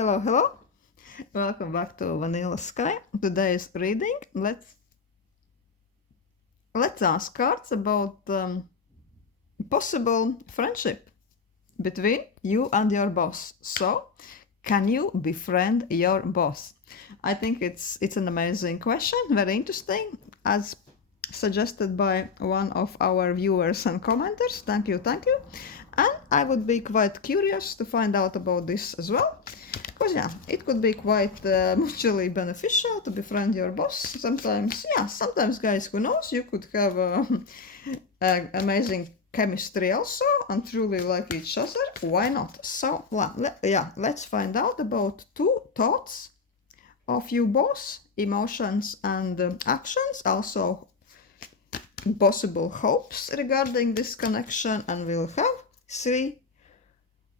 Hello, hello. Welcome back to Vanilla Sky. Today's reading. Let's ask cards about possible friendship between you and your boss. So, can you befriend your boss? I think it's an amazing question, very interesting, as suggested by one of our viewers and commenters. Thank you, thank you. And I would be quite curious to find out about this as well. Because, yeah, it could be quite mutually beneficial to befriend your boss. Sometimes, guys, who knows, you could have amazing chemistry also and truly like each other. Why not? So, let's find out about two thoughts of you boss, emotions and actions, also possible hopes regarding this connection, and we'll have three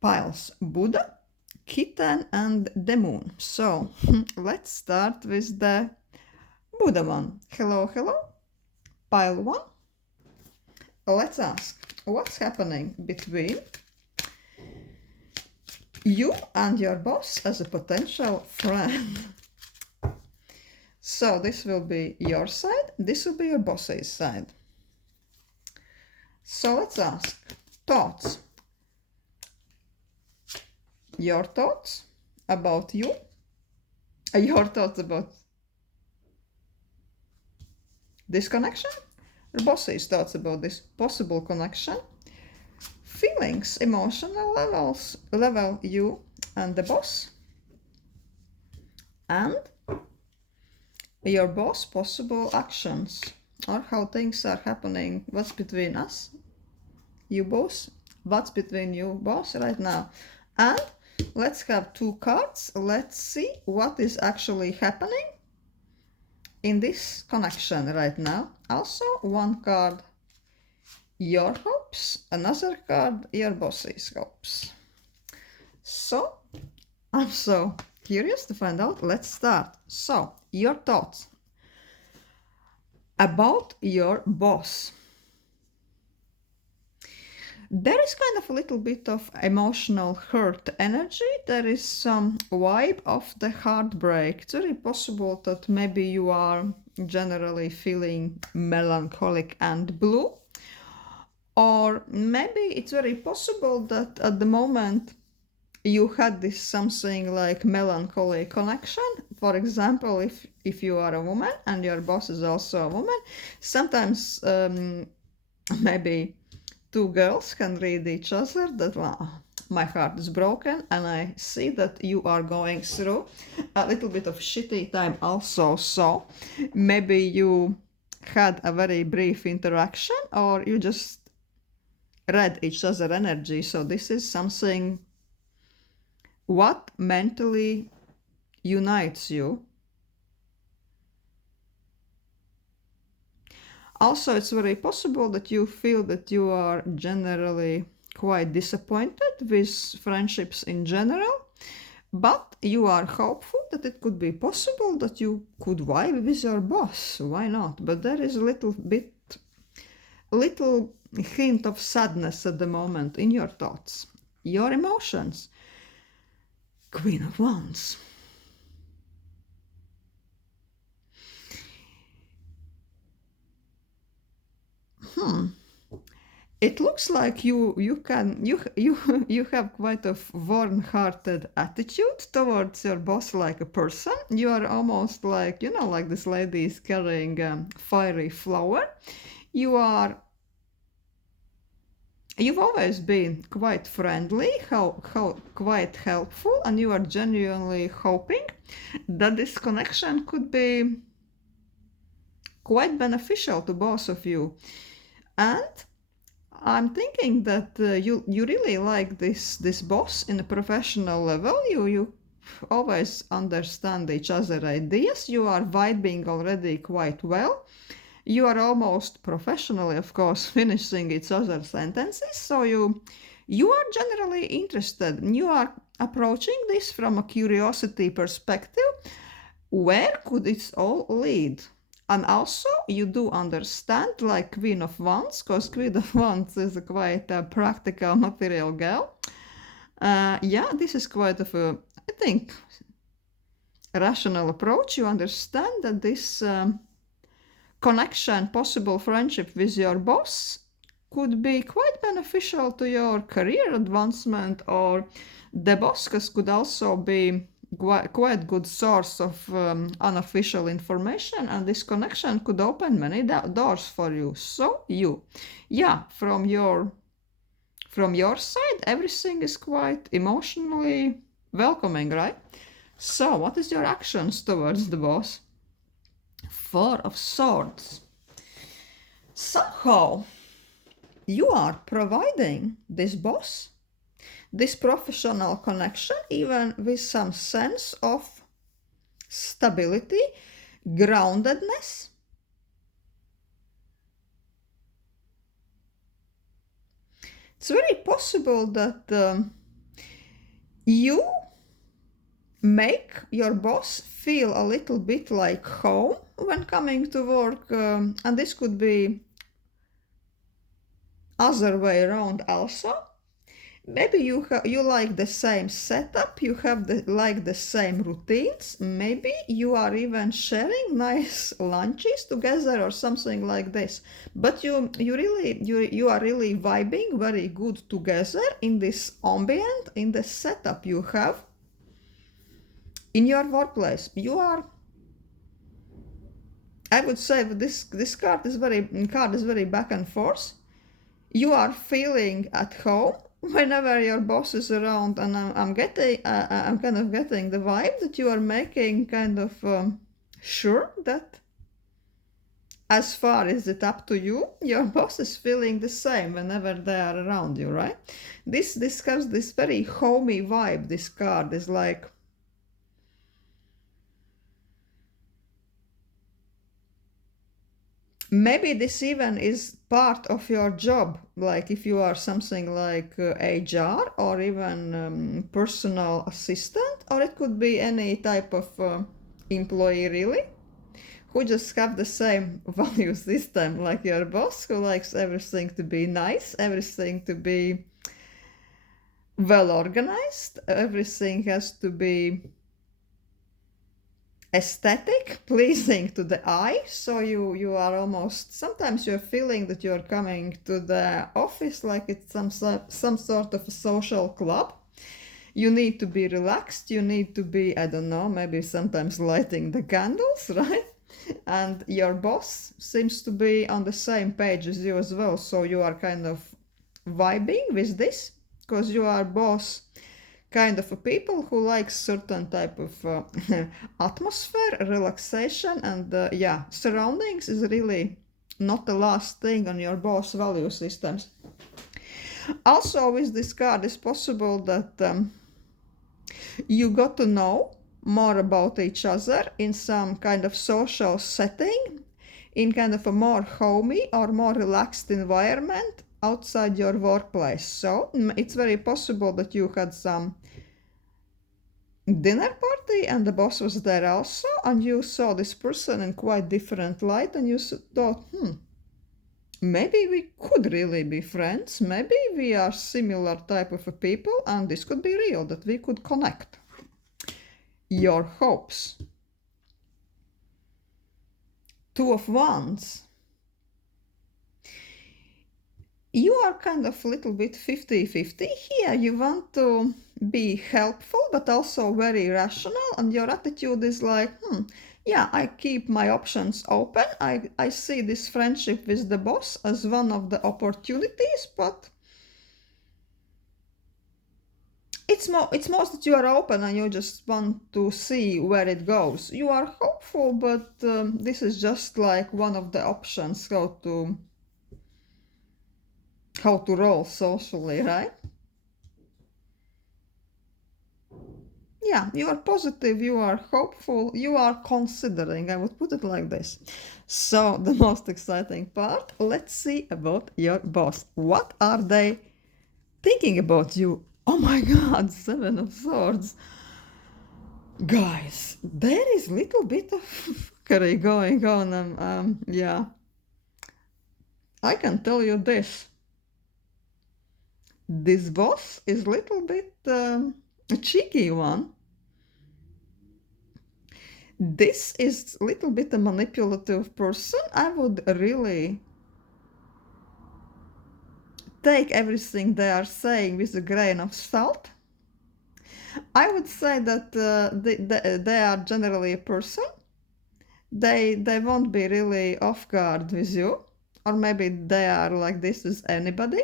piles: Buddha, Kitten and the moon. So let's start with the Buddha one. Hello, hello. Pile one. Let's ask, what's happening between you and your boss as a potential friend? So this will be your side, this will be your boss's side. So let's ask, thoughts. Your thoughts about you, your thoughts about this connection, your boss's thoughts about this possible connection, feelings, emotional level, you and the boss, and your boss possible actions, or how things are happening, what's between us, you boss, what's between you boss right now. And let's have two cards. Let's see what is actually happening in this connection right now. Also, one card, your hopes, another card, your boss's hopes. So, I'm so curious to find out. Let's start. So, your thoughts about your boss. There is kind of a little bit of emotional hurt energy. There is some vibe of the heartbreak. It's very possible that maybe you are generally feeling melancholic and blue. Or maybe it's very possible that at the moment you had this something like melancholy connection. For example, if you are a woman and your boss is also a woman, sometimes maybe two girls can read each other that, well, my heart is broken and I see that you are going through a little bit of shitty time also. So maybe you had a very brief interaction or you just read each other energy. So this is something what mentally unites you. Also, it's very possible that you feel that you are generally quite disappointed with friendships in general, but you are hopeful that it could be possible that you could vibe with your boss. Why not? But there is a little hint of sadness at the moment in your thoughts, your emotions. Queen of Wands. It looks like you have quite a warm-hearted attitude towards your boss, like a person. You are almost like, like this lady is carrying a fiery flower. You've always been quite friendly, quite helpful, and you are genuinely hoping that this connection could be quite beneficial to both of you. And I'm thinking that you really like this boss in a professional level. You always understand each other's ideas. You are vibing already quite well. You are almost professionally, of course, finishing each other's sentences. So you are generally interested. You are approaching this from a curiosity perspective. Where could it all lead? And also, you do understand, like Queen of Wands, because Queen of Wands is quite a practical material girl. Yeah, this is quite of a, I think, rational approach. You understand that this connection, possible friendship with your boss could be quite beneficial to your career advancement, or the boss could also be quite good source of unofficial information, and this connection could open many doors for you. So yeah, from your side, everything is quite emotionally welcoming, right? So, what is your actions towards the boss? Four of Swords. Somehow, you are providing this boss this professional connection, even with some sense of stability, groundedness. It's very possible that you make your boss feel a little bit like home when coming to work, and this could be other way around also. Maybe you like the same setup, you have like the same routines, maybe you are even sharing nice lunches together or something like this, but you are really vibing very good together in this ambient, in the setup you have in your workplace. You are, I would say, this card is very back and forth. You are feeling at home whenever your boss is around, and I'm kind of getting the vibe that you are making kind of sure that as far as it up to you, your boss is feeling the same whenever they are around you, right? This has this very homey vibe. This card is like, maybe this even is part of your job, like if you are something like HR or even personal assistant, or it could be any type of employee really, who just have the same value system like your boss, who likes everything to be nice, everything to be well organized, everything has to be aesthetic, pleasing to the eye. So you are almost, sometimes you're feeling that you're coming to the office like it's some sort of a social club. You need to be relaxed, you need to be, I don't know, maybe sometimes lighting the candles, right? And your boss seems to be on the same page as you as well, so you are kind of vibing with this, because you are boss kind of a people who like certain type of atmosphere, relaxation, and yeah, surroundings is really not the last thing on your boss value systems. Also, with this card, it's possible that you got to know more about each other in some kind of social setting, in kind of a more homey or more relaxed environment outside your workplace. So it's very possible that you had some dinner party and the boss was there also, and you saw this person in quite different light, and you thought, maybe we could really be friends, maybe we are similar type of a people, and this could be real, that we could connect. Your hopes. Two of Wands. You are kind of a little bit 50-50 here. You want to be helpful, but also very rational, and your attitude is like, yeah, I keep my options open. I see this friendship with the boss as one of the opportunities, but it's most that you are open and you just want to see where it goes. You are hopeful, but this is just like one of the options how to roll socially, right? Yeah, you are positive, you are hopeful, you are considering, I would put it like this. So, the most exciting part, let's see about your boss. What are they thinking about you? Oh my god, Seven of Swords. Guys, there is little bit of fuckery going on. Yeah, I can tell you this. This boss is a little bit a cheeky one. This is a little bit a manipulative person. I would really take everything they are saying with a grain of salt. I would say that they are generally a person. They won't be really off guard with you, or maybe they are like this with anybody.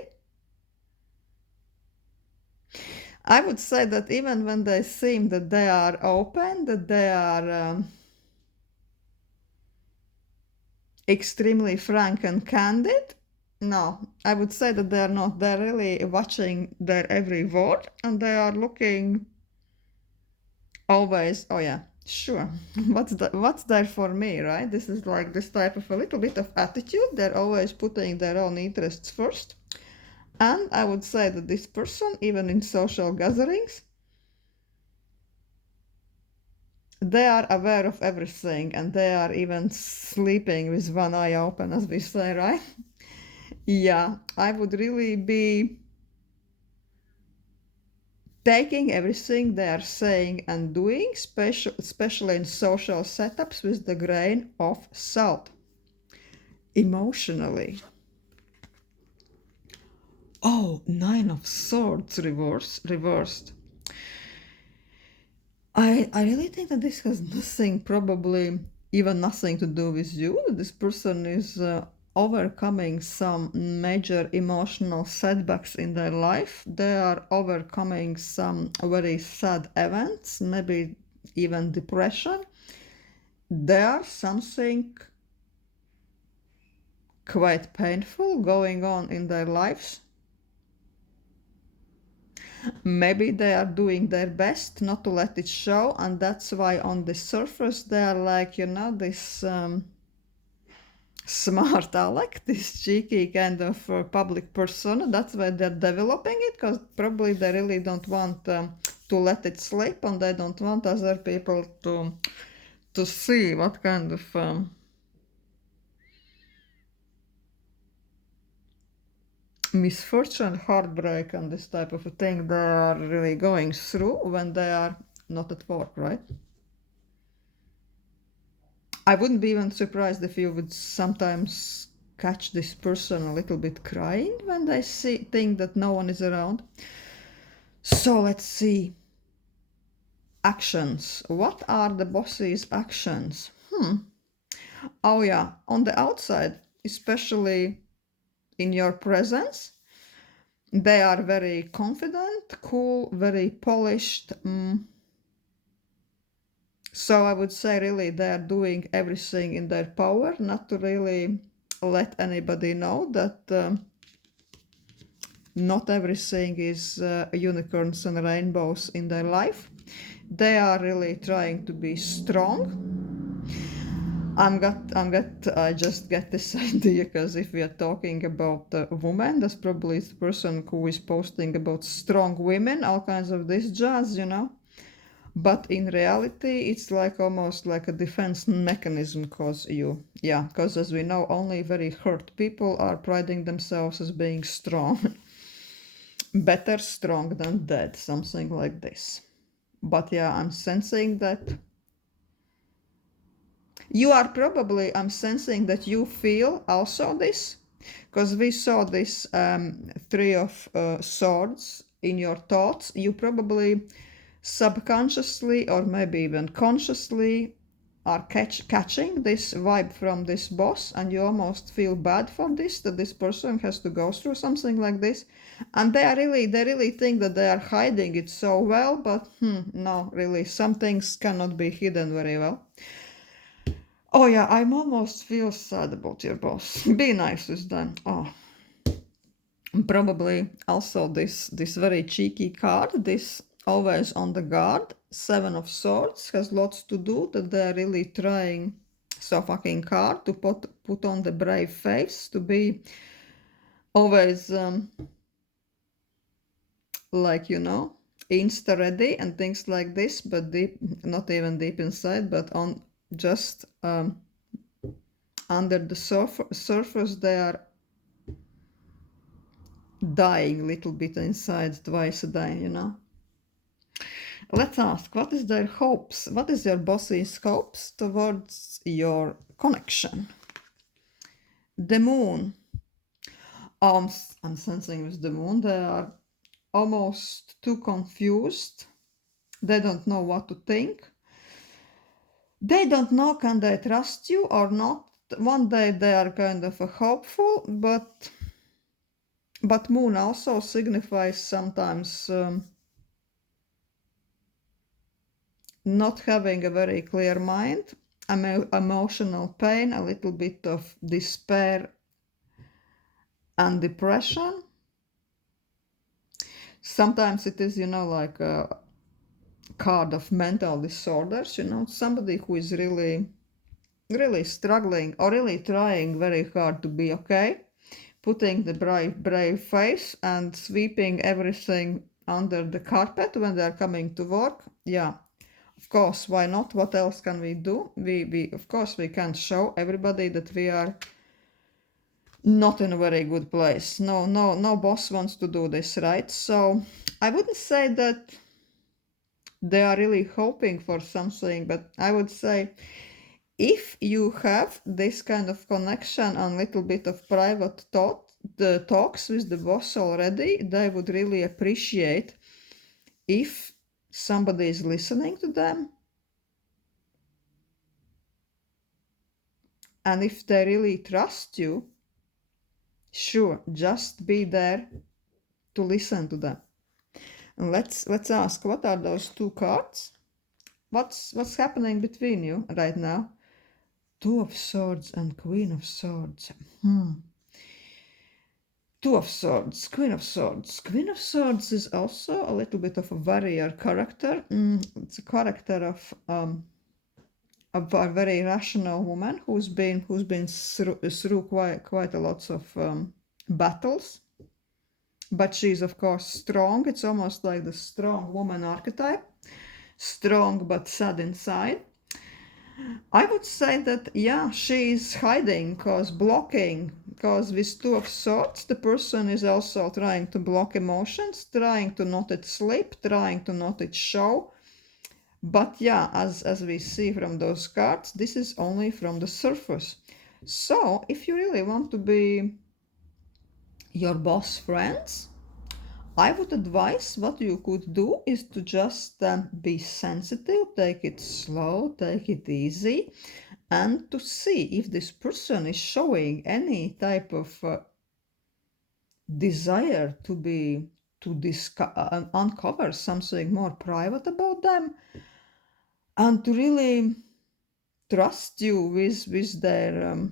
I would say that even when they seem that they are open, that they are extremely frank and candid, no, I would say that they are not. They're really watching their every word, and they are looking always, oh yeah, sure. What's there for me, right? This is like this type of a little bit of attitude. They're always putting their own interests first. And I would say that this person, even in social gatherings, they are aware of everything, and they are even sleeping with one eye open, as we say, right? Yeah, I would really be taking everything they are saying and doing, especially in social setups, with the grain of salt. Emotionally. Oh, Nine of Swords reversed. I really think that this has nothing, probably even nothing to do with you. This person is overcoming some major emotional setbacks in their life. They are overcoming some very sad events, maybe even depression. There's something quite painful going on in their lives. Maybe they are doing their best not to let it show, and that's why on the surface they are like, this smart Alec, this cheeky kind of public persona. That's why they're developing it, because probably they really don't want to let it slip, and they don't want other people to see what kind of misfortune, heartbreak, and this type of a thing they are really going through when they are not at work, right? I wouldn't be even surprised if you would sometimes catch this person a little bit crying when they think that no one is around. So let's see. Actions. What are the boss's actions? Oh yeah, on the outside, especially in your presence, they are very confident, cool, very polished. So I would say really they are doing everything in their power not to really let anybody know that not everything is unicorns and rainbows in their life. They are really trying to be strong. I just get this idea because if we are talking about a woman, that's probably the person who is posting about strong women, all kinds of this jazz. But in reality, it's like almost like a defense mechanism, because as we know, only very hurt people are priding themselves as being strong. Better strong than dead, something like this. But yeah, I'm sensing that I'm sensing that you feel also this, because we saw this Three of Swords in your thoughts. You probably subconsciously or maybe even consciously are catching this vibe from this boss, and you almost feel bad for this, that this person has to go through something like this, and they really think that they are hiding it so well, but no, really, some things cannot be hidden very well. Oh yeah, I almost feel sad about your boss. Be nice with them. Oh, probably also this very cheeky card, this always on the guard, Seven of Swords, has lots to do that they're really trying so fucking hard to put on the brave face, to be always like insta ready and things like this, but deep, not even deep inside, but on just under the surface they are dying a little bit inside twice a day, Let's ask, what is their hopes? What is your boss's hopes towards your connection? The moon. I'm sensing with the moon, they are almost too confused. They don't know what to think. They don't know can they trust you or not. One day they are kind of hopeful, but moon also signifies sometimes not having a very clear mind, emotional pain, a little bit of despair and depression. Sometimes it is, like a card of mental disorders, somebody who is really, really struggling or really trying very hard to be okay, putting the brave face and sweeping everything under the carpet when they're coming to work. Yeah, of course, why not? What else can we do? We of course we can't show everybody that we are not in a very good place. No boss wants to do this, right? So I wouldn't say that they are really hoping for something, but I would say if you have this kind of connection and little bit of private the talks with the boss already, they would really appreciate if somebody is listening to them. And if they really trust you, sure, just be there to listen to them. And let's ask, what are those two cards? What's happening between you right now? Two of Swords and Queen of Swords. Two of Swords, Queen of Swords. Queen of Swords is also a little bit of a warrior character. It's a character of a very rational woman who's been through quite a lots of battles. But she's of course strong. It's almost like the strong woman archetype. Strong but sad inside. I would say that, yeah, she's hiding, blocking, because with Two of Swords, the person is also trying to block emotions, trying to not it slip, trying to not it show. But yeah, as we see from those cards, this is only from the surface. So if you really want to be your boss friends, I would advise what you could do is to just be sensitive, take it slow, take it easy, and to see if this person is showing any type of desire to uncover something more private about them, and to really trust you with their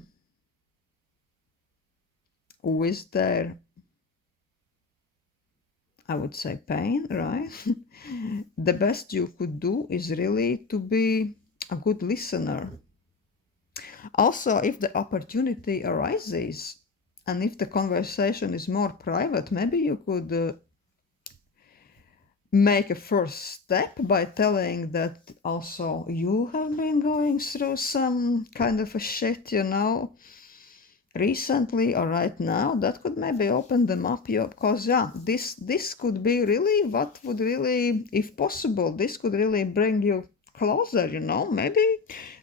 I would say pain, right? The best you could do is really to be a good listener. Also, if the opportunity arises and if the conversation is more private, maybe you could make a first step by telling that also you have been going through some kind of a shit, recently or right now. That could maybe open them up, because yeah, this could be really what would really, if possible, this could really bring you closer, maybe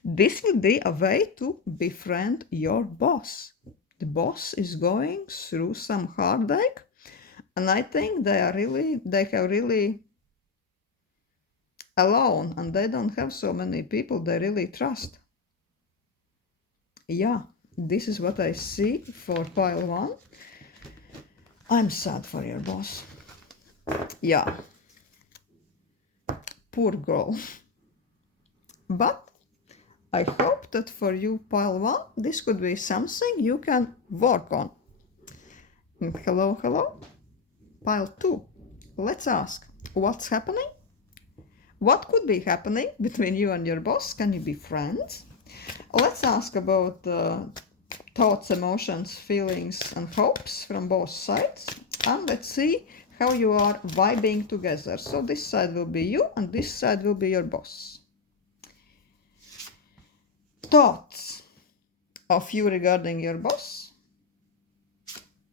this would be a way to befriend your boss. The boss is going through some heartache, and I think they have really alone, and they don't have so many people they really trust. Yeah, this is what I see for pile one. I'm sad for your boss. Yeah, poor girl. But I hope that for you, pile one, this could be something you can work on. And hello, pile two. Let's ask, what's happening? What could be happening between you and your boss? Can you be friends? Let's ask about thoughts, emotions, feelings, and hopes from both sides. And let's see how you are vibing together. So this side will be you and this side will be your boss. Thoughts of you regarding your boss.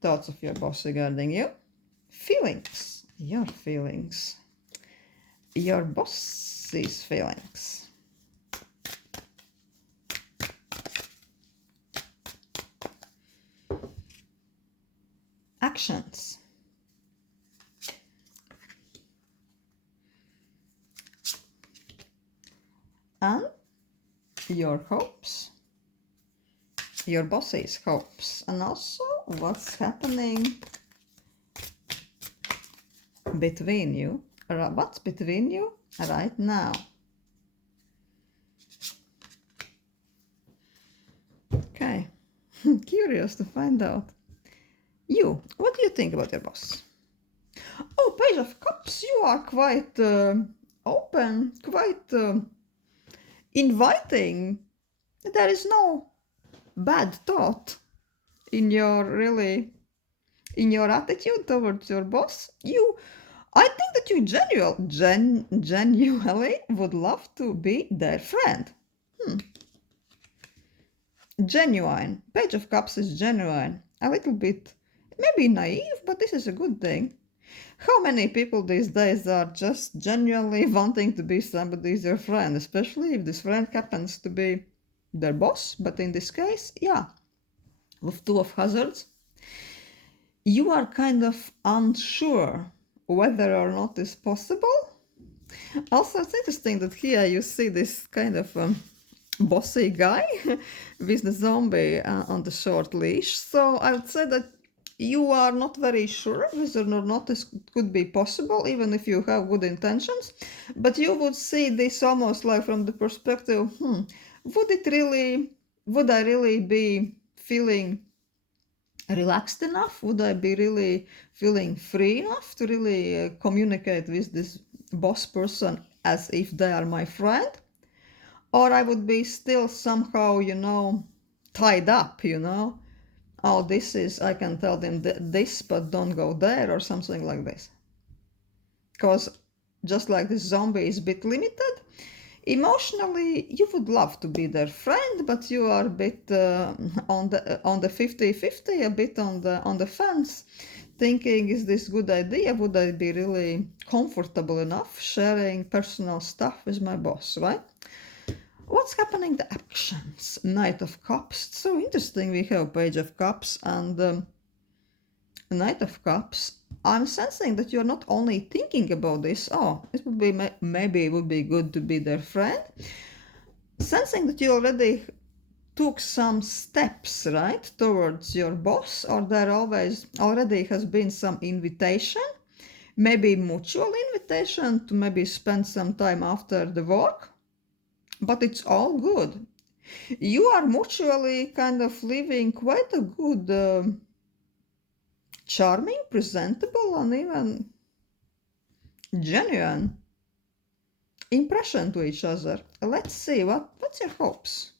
Thoughts of your boss regarding you. feelings, your feelings, your boss's feelings. Actions. And your hopes, your boss's hopes, and also what's happening between you, what's between you right now. Okay, curious to find out. You, what do you think about your boss? Oh, Page of Cups, you are quite open, quite inviting. There is no bad thought in your attitude towards your boss. I think that you genuinely would love to be their friend. Genuine. Page of Cups is genuine. A little bit, maybe naive, but this is a good thing. How many people these days are just genuinely wanting to be somebody's their friend, especially if this friend happens to be their boss? But in this case, yeah, with Two of Hazards, you are kind of unsure whether or not it's possible. Also, it's interesting that here you see this kind of bossy guy with the zombie on the short leash. So I would say that you are not very sure whether or not this could be possible, even if you have good intentions. But you would see this almost like from the perspective, would I really be feeling relaxed enough? Would I be really feeling free enough to really communicate with this boss person as if they are my friend? Or I would be still somehow, tied up, Oh, I can tell them this, but don't go there, or something like this. Because just like this zombie is a bit limited, emotionally you would love to be their friend, but you are a bit on the 50-50, a bit on the fence, thinking, is this good idea? Would I be really comfortable enough sharing personal stuff with my boss, right? What's happening? The actions. Knight of Cups. It's so interesting. We have Page of Cups and Knight of Cups. I'm sensing that you're not only thinking about this. Oh, it would be maybe it would be good to be their friend. Sensing that you already took some steps, right, towards your boss, or there already has been some invitation, maybe mutual invitation to maybe spend some time after the work. But it's all good. You are mutually kind of living quite a good, charming, presentable, and even genuine impression to each other. Let's see, what's your hopes?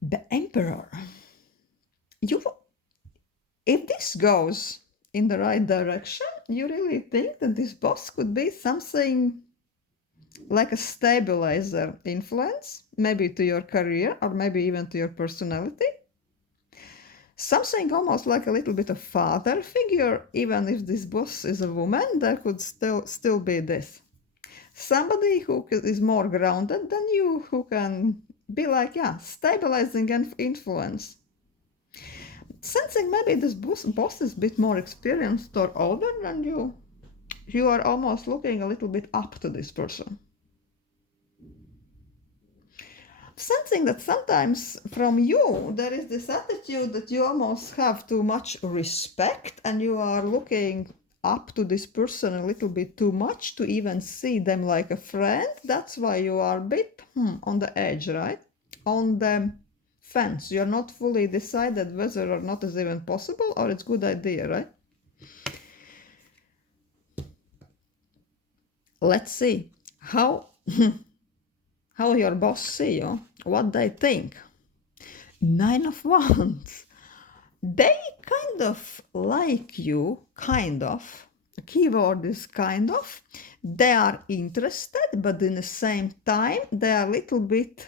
The Emperor. If this goes in the right direction, you really think that this boss could be something like a stabilizer influence, maybe to your career or maybe even to your personality. Something almost like a little bit of father figure, even if this boss is a woman, there could still be this. Somebody who is more grounded than you, who can be like, stabilizing influence. Sensing maybe this boss is a bit more experienced or older than you. You are almost looking a little bit up to this person. Sensing that sometimes from you there is this attitude that you almost have too much respect and you are looking up to this person a little bit too much to even see them like a friend. That's why you are a bit on the edge, right? On the fence. You're not fully decided whether or not it's even possible or it's a good idea, right? Let's see how your boss see you, what they think. 9 of Wands. They kind of like you, kind of. The keyword is kind of. They are interested, but in the same time, they are a little bit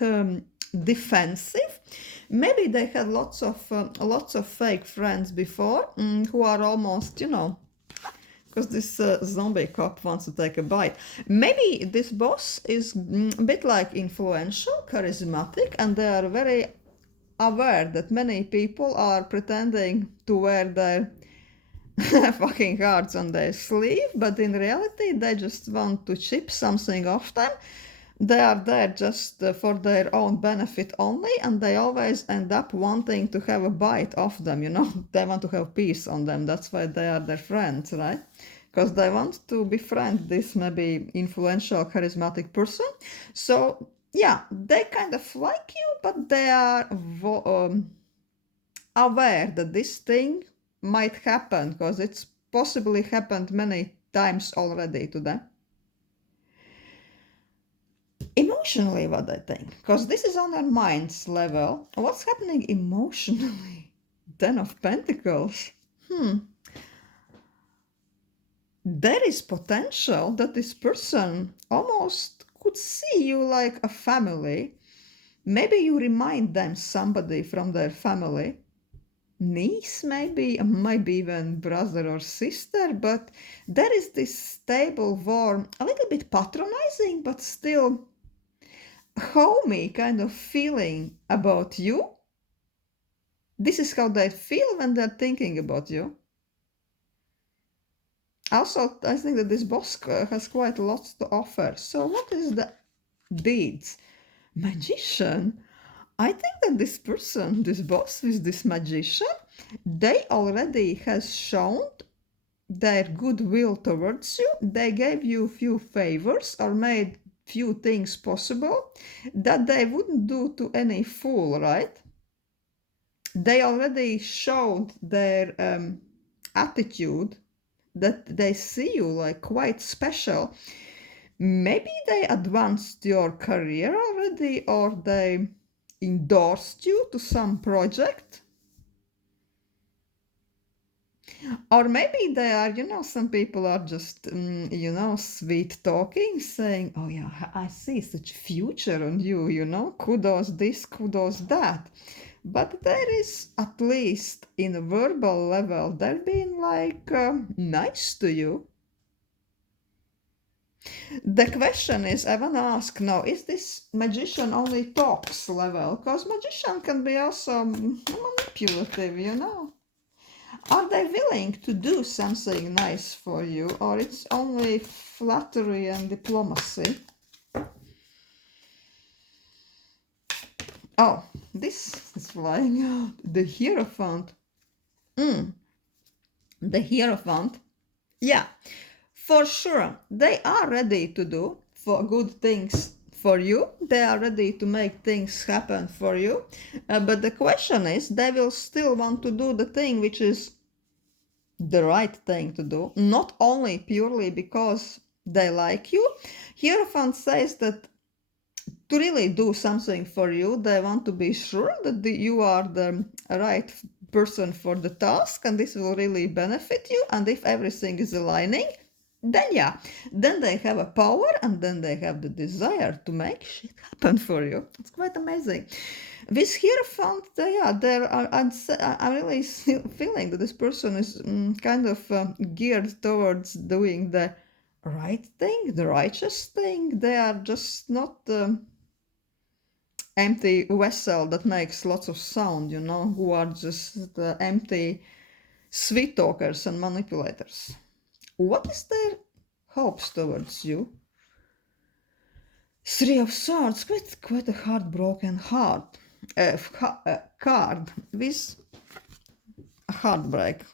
defensive Maybe they had lots of fake friends before, who are almost, because this zombie cop wants to take a bite. Maybe this boss is a bit like influential, charismatic, and they are very aware that many people are pretending to wear their fucking cards on their sleeve, but in reality they just want to chip something off them. They are there just for their own benefit only, and they always end up wanting to have a bite off them, They want to have peace on them. That's why they are their friends, right? Because they want to befriend this maybe influential, charismatic person. So, yeah, they kind of like you, but they are aware that this thing might happen because it's possibly happened many times already to them. Emotionally, what I think, because this is on our minds level. What's happening emotionally? Ten of Pentacles. There is potential that this person almost could see you like a family. Maybe you remind them somebody from their family. Niece, maybe even brother or sister, but there is this stable, warm, a little bit patronizing, but still homey kind of feeling about you. This is how they feel when they're thinking about you. Also, I think that this boss has quite lots to offer. So what is the deeds? Magician. I think that this person, this boss with this magician, they already has shown their goodwill towards you. They gave you few favors or made few things possible that they wouldn't do to any fool, right? They already showed their attitude that they see you like quite special. Maybe they advanced your career already, or they endorsed you to some project. Or maybe they are, some people are just, sweet talking, saying, oh yeah, I see such future on you, kudos this, kudos that. But there is, at least in a verbal level, they're being like nice to you. The question is, I want to ask now, is this magician only talks level? Because magician can be also manipulative, Are they willing to do something nice for you, or it's only flattery and diplomacy? Oh, this is flying out. The Hierophant. The Hierophant. Yeah, for sure. They are ready to do for good things for you. They are ready to make things happen for you. But the question is, they will still want to do the thing which is the right thing to do, not only purely because they like you. Hierophant says that to really do something for you, they want to be sure that you are the right person for the task, and this will really benefit you. And if everything is aligning, then they have a power, and then they have the desire to make shit happen for you. It's quite amazing. With Hierophant, I'm really feeling that this person is kind of geared towards doing the right thing, the righteous thing. They are just not empty vessel that makes lots of sound, who are just the empty sweet talkers and manipulators. What is their hopes towards you? Three of Swords, quite a heartbroken card with a heartbreak,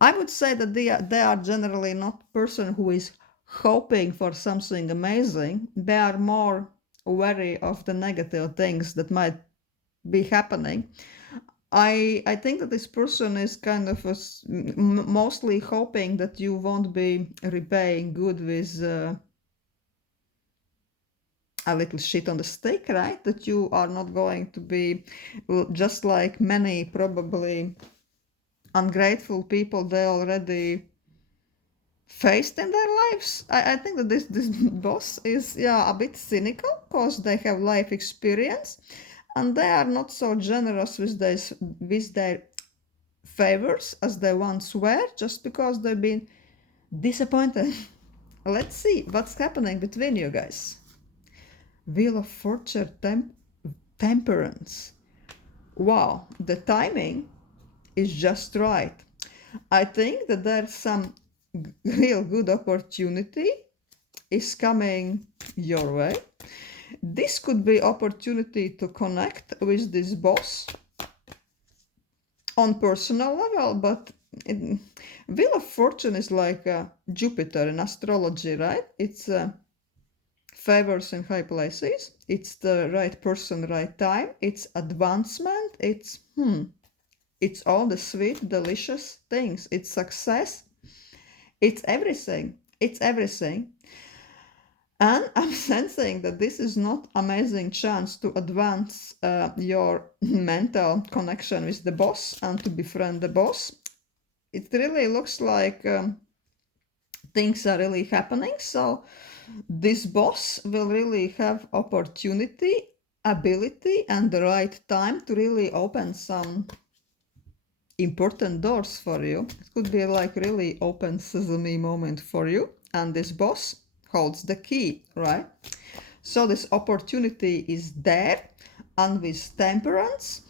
I would say that they are generally not person who is hoping for something amazing. They are more wary of the negative things that might be happening. I think that this person is kind of mostly hoping that you won't be repaying good with a little shit on the stick, right? That you are not going to be just like many probably ungrateful people they already faced in their lives. I think that this boss is a bit cynical because they have life experience. and they are not so generous with their favors as they once were, just because they've been disappointed. Let's see what's happening between you guys. Wheel of Fortune, Temperance. Wow, the timing is just right. I think that there's some real good opportunity is coming your way. This could be opportunity to connect with this boss on personal level, but Wheel of Fortune is like Jupiter in astrology, right? It's favors in high places. It's the right person, right time. It's advancement. It's all the sweet, delicious things. It's success. It's everything. It's everything. And I'm sensing that this is not amazing chance to advance your mental connection with the boss and to befriend the boss. It really looks like things are really happening. So this boss will really have opportunity, ability, and the right time to really open some important doors for you. It could be like really open sesame moment for you, and this boss holds the key, right? So this opportunity is there, and with temperance,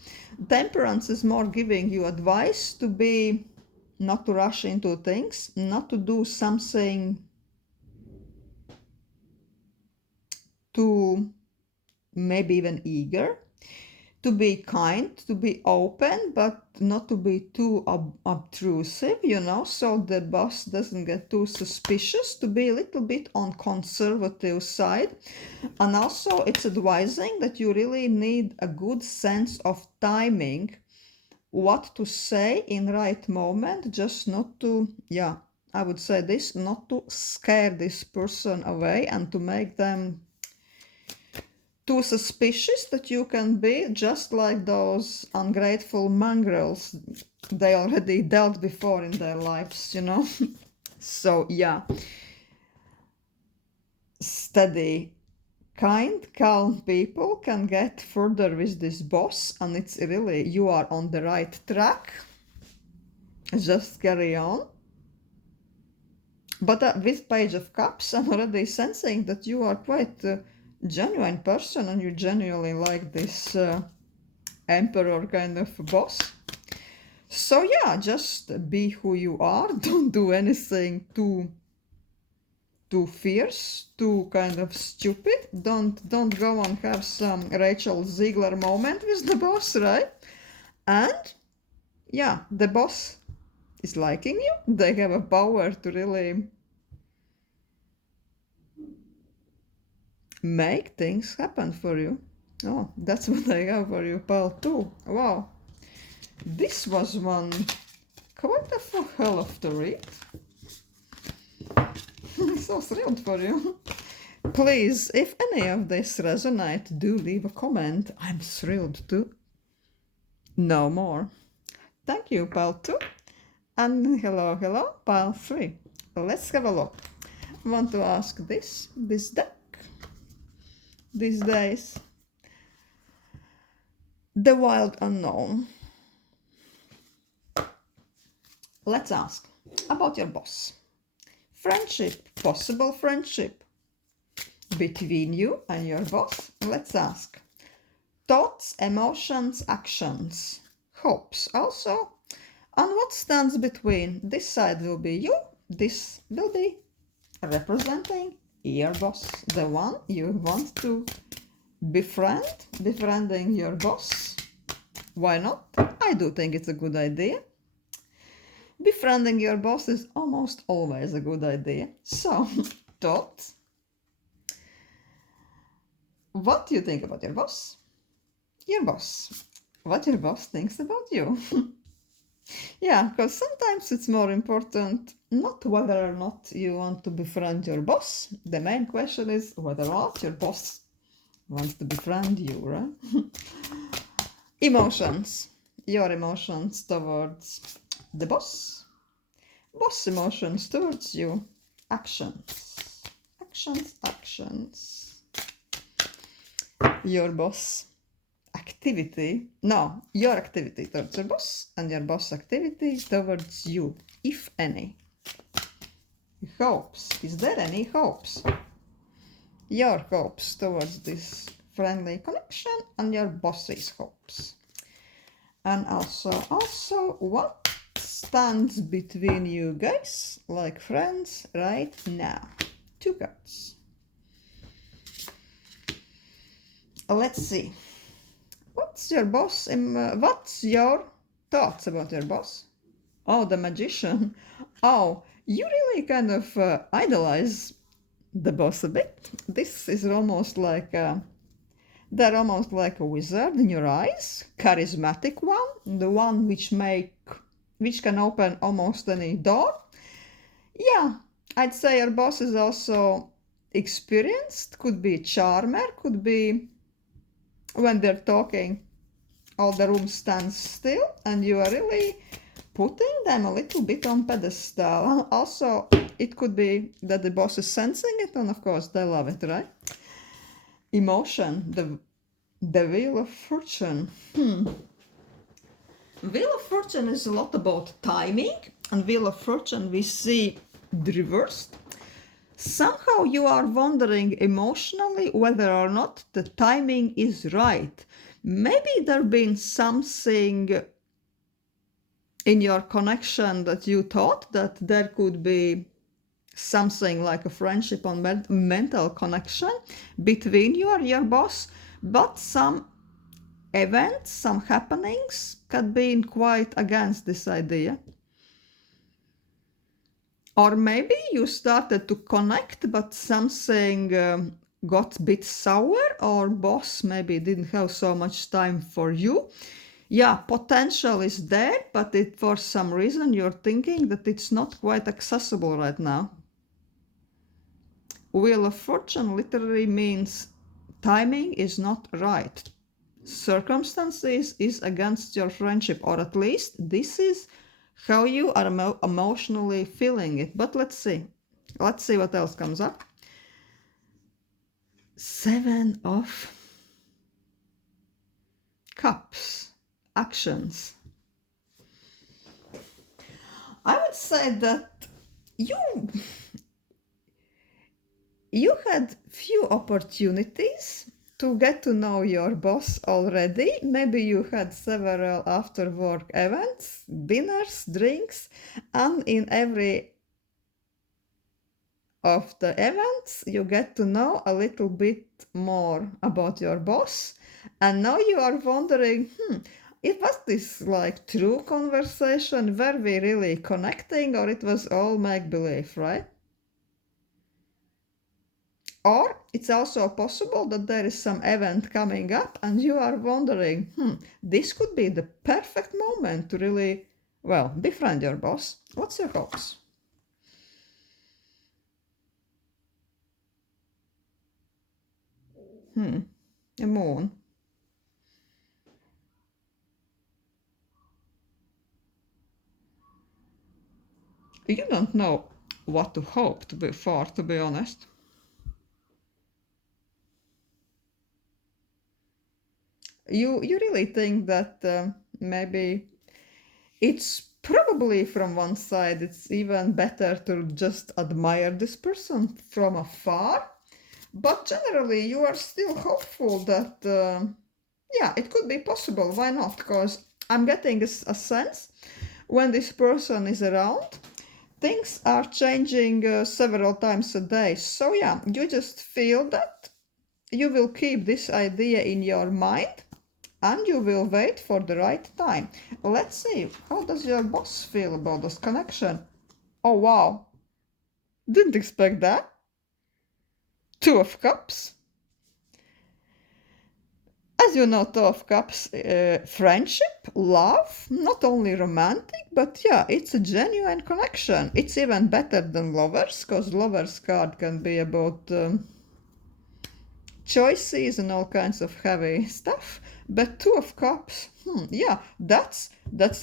temperance is more giving you advice to be not to rush into things, not to do something too maybe even eager, to be kind, to be open, but not to be too obtrusive, so the boss doesn't get too suspicious, to be a little bit on conservative side. And also it's advising that you really need a good sense of timing, what to say in right moment, just not to, I would say this, not to scare this person away and to make them too suspicious that you can be, just like those ungrateful mongrels they already dealt before in their lives, So steady, kind, calm people can get further with this boss, and it's really, you are on the right track. Just carry on. But with Page of Cups, I'm already sensing that you are quite genuine person and you genuinely like this emperor kind of boss. So just be who you are. Don't do anything too fierce, too kind of stupid. Don't go and have some Rachel Ziegler moment with the boss, right? And the boss is liking you. They have a power to really make things happen for you. Oh, that's what I have for you, pal, too. Wow. This was one quite a hell of to read. I'm so thrilled for you. Please, if any of this resonate, do leave a comment. I'm thrilled to know more. Thank you, pal 2. And hello, pal 3. Let's have a look. I want to ask this deck these days. The Wild Unknown. Let's ask about your boss. Friendship, possible friendship between you and your boss. Let's ask. Thoughts, emotions, actions, hopes also. And what stands between? This side will be you, this will be representing your boss, the one you want to befriending your boss. Why not? I do think it's a good idea. Befriending your boss is almost always a good idea. So, thoughts. What do you think about your boss? Your boss. What your boss thinks about you. Because sometimes it's more important not whether or not you want to befriend your boss. The main question is whether or not your boss wants to befriend you, right? Emotions. Your emotions towards the boss. Boss emotions towards you. Actions. Actions. Your boss activity, no, your activity towards your boss and your boss activity towards you, if any. Hopes. Is there any hopes? Your hopes towards this friendly connection and your boss's hopes. And also what stands between you guys like friends right now? 2 cards. Let's see. What's your boss? What's your thoughts about your boss? Oh, the magician. Oh, you really kind of idolize the boss a bit. This is almost like they're almost like a wizard in your eyes, charismatic one, the one which can open almost any door. Yeah, I'd say your boss is also experienced, could be charmer, could be when they're talking, all the room stands still and you are really putting them a little bit on pedestal. Also, it could be that the boss is sensing it and of course they love it, right? Emotion, the Wheel of Fortune. Wheel of Fortune is a lot about timing, and Wheel of Fortune we see the reversed. Somehow you are wondering emotionally whether or not the timing is right. Maybe there been something in your connection that you thought that there could be something like a friendship or mental connection between you and your boss, but some events, some happenings could be quite against this idea. Or maybe you started to connect, but something got a bit sour, or boss maybe didn't have so much time for you. Yeah, potential is there, but for some reason you're thinking that it's not quite accessible right now. Wheel of Fortune literally means timing is not right. Circumstances is against your friendship, or at least this is how you are emotionally feeling it. But let's see what else comes up. 7 of Cups. Actions. I would say that you had few opportunities to get to know your boss already. Maybe you had several after work events, dinners, drinks, and in every of the events you get to know a little bit more about your boss, and now you are wondering, it was this like true conversation, were we really connecting, or it was all make-believe, right? Or it's also possible that there is some event coming up and you are wondering, this could be the perfect moment to really, well, befriend your boss. What's your hopes? A moon. You don't know what to hope to be honest. You really think that maybe it's probably from one side it's even better to just admire this person from afar, but generally you are still hopeful that yeah, it could be possible. Why not? Because I'm getting a sense when this person is around, things are changing several times a day. So yeah, you just feel that you will keep this idea in your mind and you will wait for the right time. Let's see, how does your boss feel about this connection? Oh wow, didn't expect that. 2 of Cups. As you know, 2 of Cups, friendship, love, not only romantic, but yeah, it's a genuine connection. It's even better than Lovers, because Lovers card can be about choices and all kinds of heavy stuff. But 2 of Cups, yeah, that's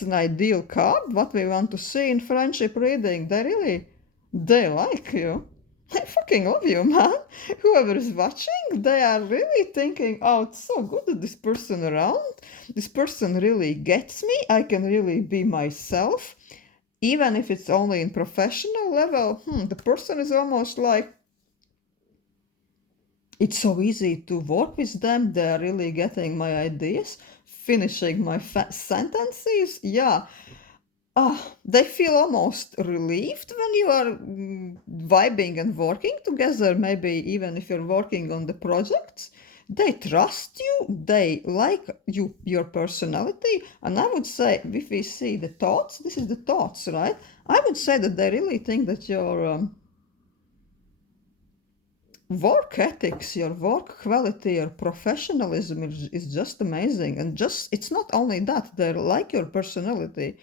an ideal card, what we want to see in friendship reading. They like you. I fucking love you, man. Whoever is watching, they are really thinking, oh, it's so good that this person around. This person really gets me. I can really be myself. Even if it's only in professional level, the person is almost like, it's so easy to work with them. They're really getting my ideas, finishing my sentences. Yeah, they feel almost relieved when you are vibing and working together. Maybe even if you're working on the projects, they trust you. They like you, your personality. And I would say, if we see the thoughts, this is the thoughts, right? I would say that they really think that your work ethics, your work quality, your professionalism is just amazing. And just it's not only that, they like your personality.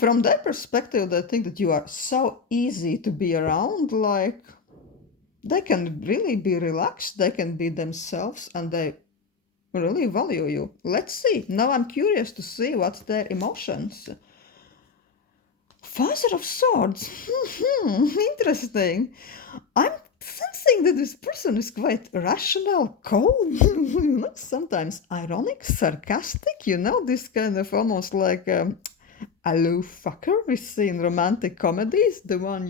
From their perspective, they think that you are so easy to be around, like they can really be relaxed, they can be themselves, and they really value you. Let's see. Now I'm curious to see what's their emotions. Father of Swords. Interesting. I'm sensing that this person is quite rational, cold, sometimes ironic, sarcastic, this kind of almost like aloof fucker we see in romantic comedies, the one,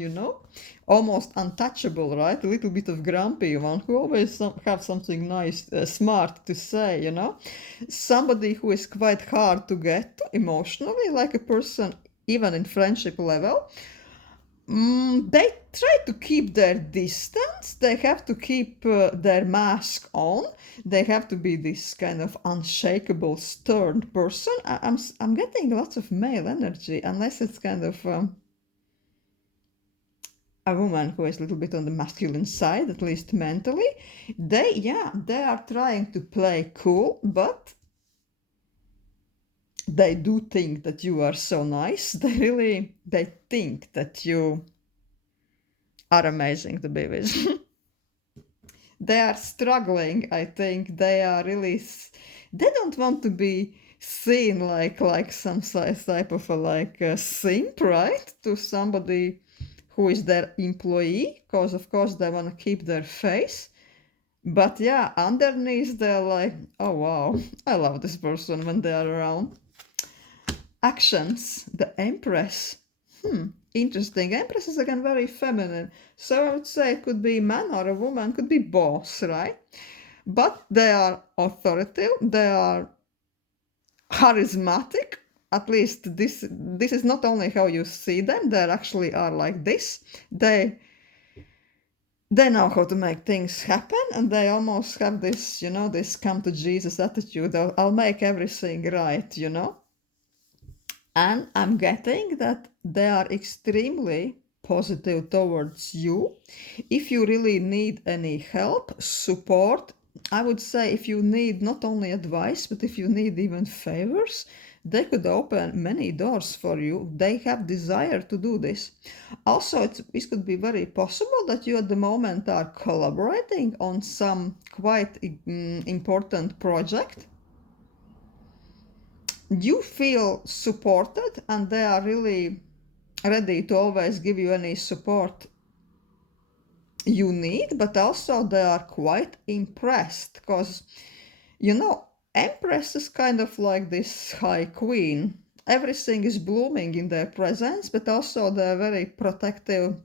almost untouchable, right? A little bit of grumpy one who always have something nice, smart to say, Somebody who is quite hard to get to emotionally, like a person even in friendship level. They try to keep their distance. They have to keep their mask on. They have to be this kind of unshakable, stern person. I'm getting lots of male energy, unless it's kind of a woman who is a little bit on the masculine side, at least mentally. They are trying to play cool, but they do think that you are so nice. They think that you are amazing to be with. They are struggling. I think they are really. They don't want to be seen like some type of a simp, right? To somebody who is their employee, because of course they want to keep their face. But yeah, underneath they're like, oh wow, I love this person when they are around. Actions, the Empress. Interesting. Empress is again very feminine. So I would say it could be a man or a woman, could be both, right? But they are authoritative, they are charismatic. At least this is not only how you see them, they actually are like this. They know how to make things happen, and they almost have this, this come to Jesus attitude. I'll make everything right. And I'm getting that they are extremely positive towards you. If you really need any help, support, I would say if you need not only advice, but if you need even favors, they could open many doors for you. They have desire to do this. Also, it could be very possible that you at the moment are collaborating on some quite important project. You feel supported, and they are really ready to always give you any support you need, but also they are quite impressed because, Empress is kind of like this high queen. Everything is blooming in their presence, but also they're very protective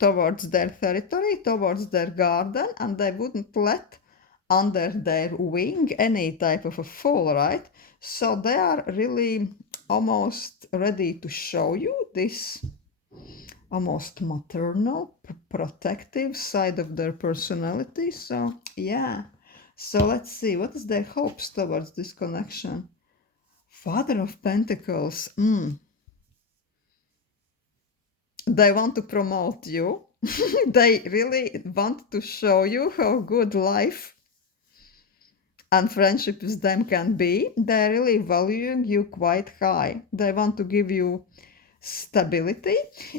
towards their territory, towards their garden, and they wouldn't let under their wing any type of a fool, right? So they are really almost ready to show you this almost maternal, protective side of their personality. So, yeah. So let's see, what is their hopes towards this connection? Father of Pentacles. They want to promote you. They really want to show you how good life and friendship with them can be. They're really valuing you quite high. They want to give you stability.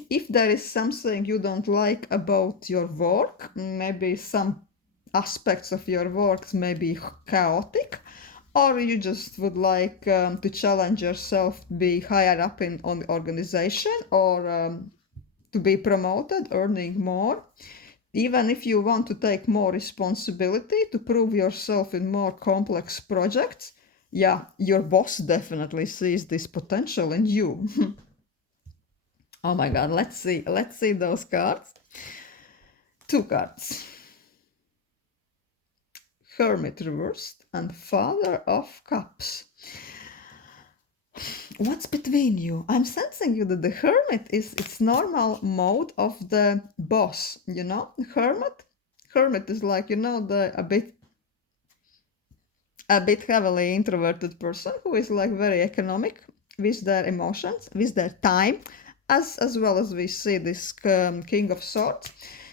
If there is something you don't like about your work, maybe some aspects of your work may be chaotic, or you just would like to challenge yourself, be higher up on the organization, or to be promoted, earning more. Even if you want to take more responsibility to prove yourself in more complex projects, yeah, your boss definitely sees this potential in you. Oh my god, let's see those cards. Two cards. Hermit reversed and Father of Cups. What's between you? I'm sensing you that the Hermit is its normal mode of the boss, you know? Hermit is like, you know, the a bit heavily introverted person who is like very economic with their emotions, with their time, as well as we see this King of Swords.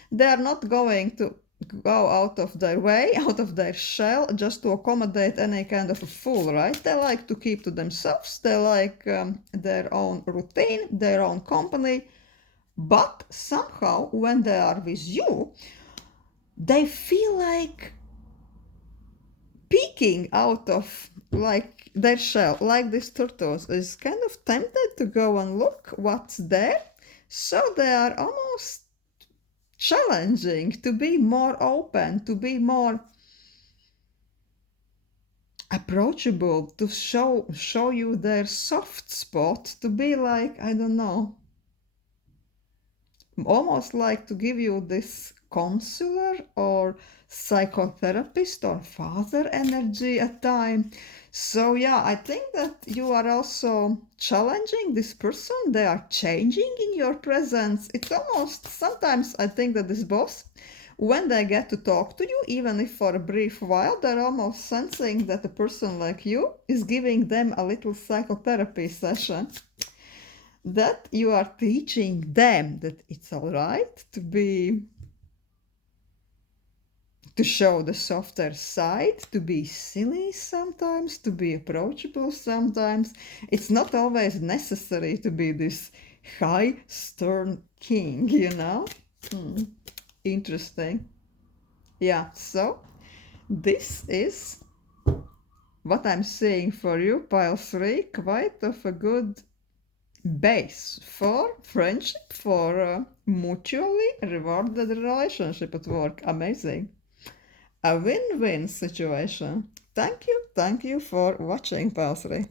They are not going to go out of their way, out of their shell, just to accommodate any kind of a fool, right? They like to keep to themselves. They like their own routine, their own company. But somehow, when they are with you, they feel like peeking out of like their shell, like this tortoise is kind of tempted to go and look what's there. So they are almost challenging to be more open, to be more approachable, to show you their soft spot, to be like, I don't know, almost like to give you this counselor or psychotherapist or father energy at time. So yeah, I think that you are also challenging this person. They are changing in your presence. It's almost sometimes I think that this boss, when they get to talk to you, even if for a brief while, they're almost sensing that a person like you is giving them a little psychotherapy session, that you are teaching them that it's all right to show the softer side, to be silly sometimes, to be approachable sometimes. It's not always necessary to be this high stern king, you know. Interesting. Yeah, so this is what I'm seeing for you, pile 3, quite of a good base for friendship, for a mutually rewarded relationship at work. Amazing. A win-win situation. Thank you for watching, pile 3.